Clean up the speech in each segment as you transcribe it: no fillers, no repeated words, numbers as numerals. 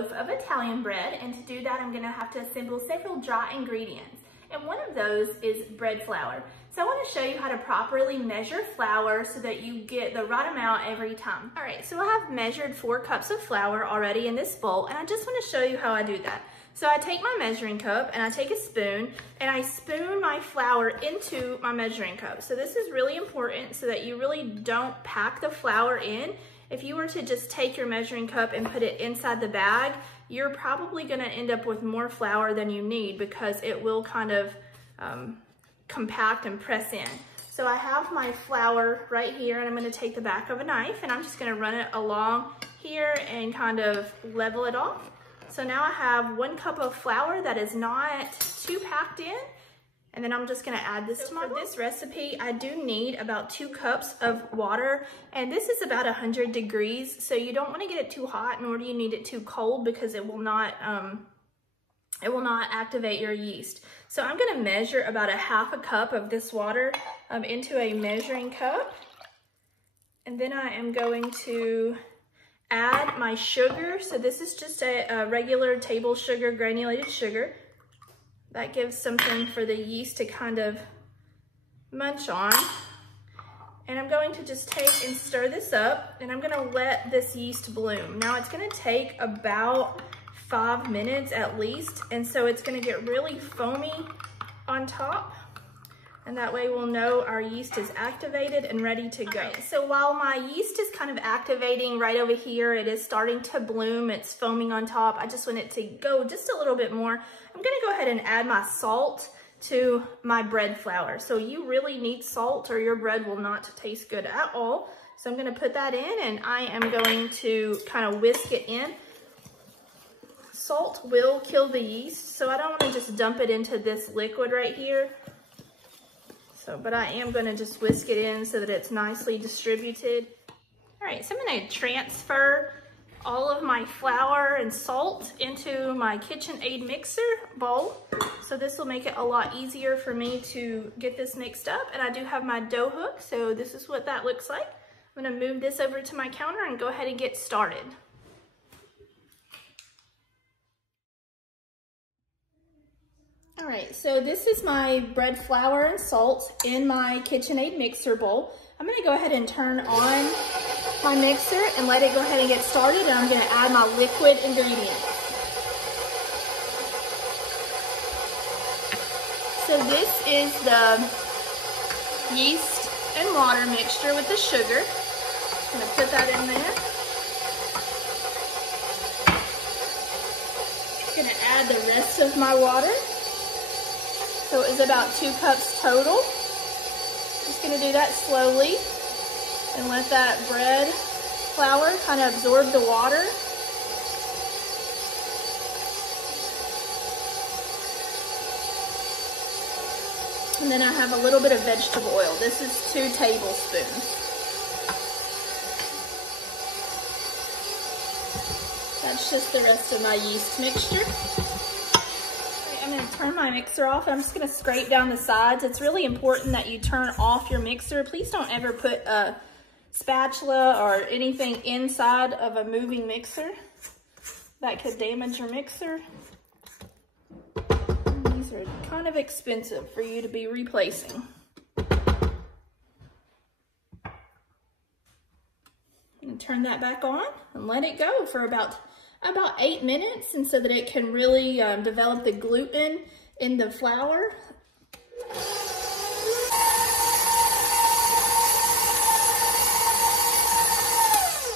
loaf of Italian bread, and to do that I'm gonna have to assemble several dry ingredients. And one of those is bread flour. So I want to show you how to properly measure flour so that you get the right amount every time. All right, so I have measured 4 cups of flour already in this bowl, and I just want to show you how I do that. So I take my measuring cup and I take a spoon and I spoon my flour into my measuring cup. So this is really important so that you really don't pack the flour in. If you were to just take your measuring cup and put it inside the bag, you're probably gonna end up with more flour than you need because it will kind of compact and press in. So I have my flour right here, and I'm gonna take the back of a knife and I'm just gonna run it along here and kind of level it off. So now I have 1 cup of flour that is not too packed in, and then I'm just gonna add this to my bowl. For this recipe, I do need about 2 cups of water, and this is about 100 degrees, so you don't wanna get it too hot, nor do you need it too cold because it will not activate your yeast. So I'm gonna measure about 1/2 cup of this water into a measuring cup, and then I am going to add my sugar. So this is just a regular table sugar, granulated sugar. That gives something for the yeast to kind of munch on. And I'm going to just take and stir this up, and I'm gonna let this yeast bloom. Now it's gonna take about 5 minutes at least, and so it's gonna get really foamy on top. And that way we'll know our yeast is activated and ready to go. Okay, so while my yeast is kind of activating right over here, it is starting to bloom, it's foaming on top. I just want it to go just a little bit more. I'm gonna go ahead and add my salt to my bread flour. So you really need salt or your bread will not taste good at all. So I'm gonna put that in, and I am going to kind of whisk it in. Salt will kill the yeast, so I don't wanna just dump it into this liquid right here. But I am gonna just whisk it in so that it's nicely distributed. All right, so I'm gonna transfer all of my flour and salt into my KitchenAid mixer bowl. So this will make it a lot easier for me to get this mixed up. And I do have my dough hook, so this is what that looks like. I'm gonna move this over to my counter and go ahead and get started. All right, so this is my bread flour and salt in my KitchenAid mixer bowl. I'm gonna go ahead and turn on my mixer and let it go ahead and get started, and I'm gonna add my liquid ingredients. So this is the yeast and water mixture with the sugar. I'm gonna put that in there. I'm gonna add the rest of my water. So it was about 2 cups total. Just gonna do that slowly and let that bread flour kind of absorb the water. And then I have a little bit of vegetable oil. This is 2 tablespoons. That's just the rest of my yeast mixture. I'm gonna turn my mixer off, and I'm just gonna scrape down the sides. It's really important that you turn off your mixer. Please don't ever put a spatula or anything inside of a moving mixer. That could damage your mixer. These are kind of expensive for you to be replacing. And turn that back on and let it go for about 8 minutes, and so that it can really develop the gluten in the flour.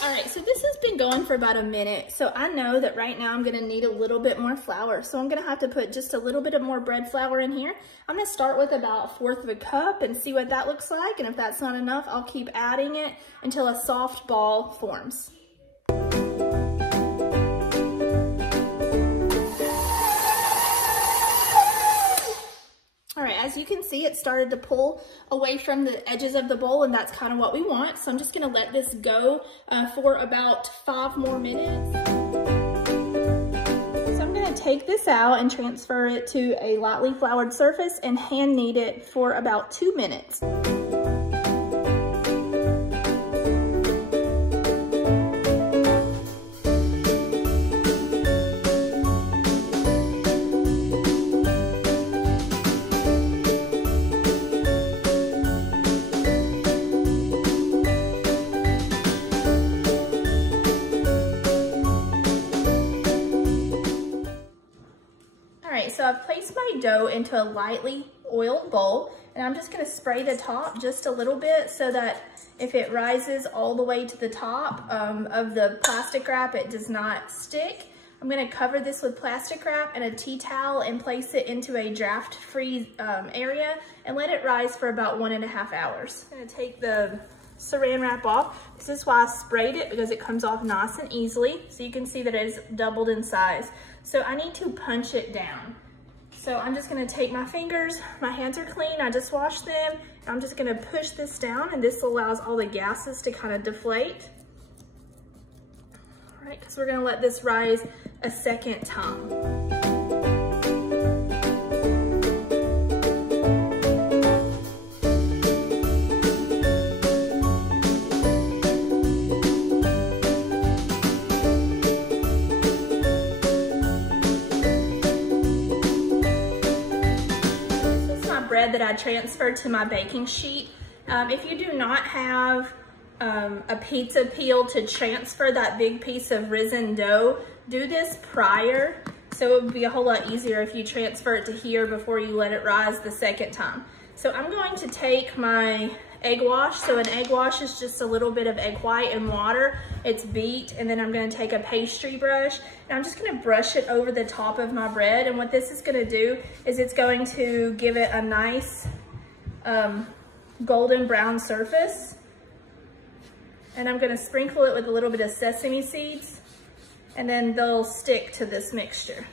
All right, so this has been going for about a minute, so I know that right now I'm gonna need a little bit more flour, so I'm gonna have to put just a little bit of more bread flour in here. I'm gonna start with about 1/4 cup and see what that looks like, and if that's not enough, I'll keep adding it until a soft ball forms. All right, as you can see, it started to pull away from the edges of the bowl, and that's kind of what we want. So I'm just gonna let this go for about 5 more minutes. So I'm gonna take this out and transfer it to a lightly floured surface and hand knead it for about 2 minutes. so I've placed my dough into a lightly oiled bowl, and I'm just gonna spray the top just a little bit so that if it rises all the way to the top of the plastic wrap, it does not stick. I'm gonna cover this with plastic wrap and a tea towel and place it into a draft-free area and let it rise for about 1.5 hours. I'm gonna take the saran wrap off. This is why I sprayed it, because it comes off nice and easily. So you can see that it's doubled in size. So I need to punch it down. So I'm just gonna take my fingers, my hands are clean, I just washed them. I'm just gonna push this down, and this allows all the gases to kind of deflate. All right, because we're gonna let this rise a second time. That I transferred to my baking sheet. If you do not have a pizza peel to transfer that big piece of risen dough, do this prior, so it would be a whole lot easier if you transfer it to here before you let it rise the second time. So I'm going to take my egg wash. So an egg wash is just a little bit of egg white and water. It's beat, and then I'm gonna take a pastry brush, and I'm just gonna brush it over the top of my bread. And what this is gonna do is it's going to give it a nice golden brown surface. And I'm gonna sprinkle it with a little bit of sesame seeds, and then they'll stick to this mixture.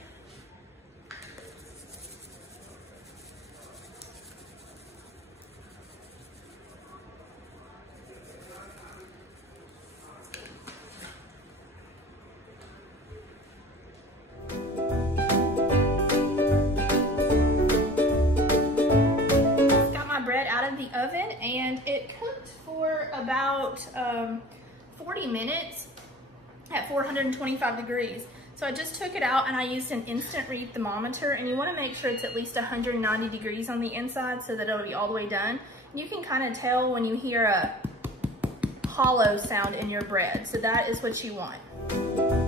Oven, and it cooked for about 40 minutes at 425 degrees. So I just took it out and I used an instant read thermometer, and you want to make sure it's at least 190 degrees on the inside so that it'll be all the way done. And you can kind of tell when you hear a hollow sound in your bread, so that is what you want.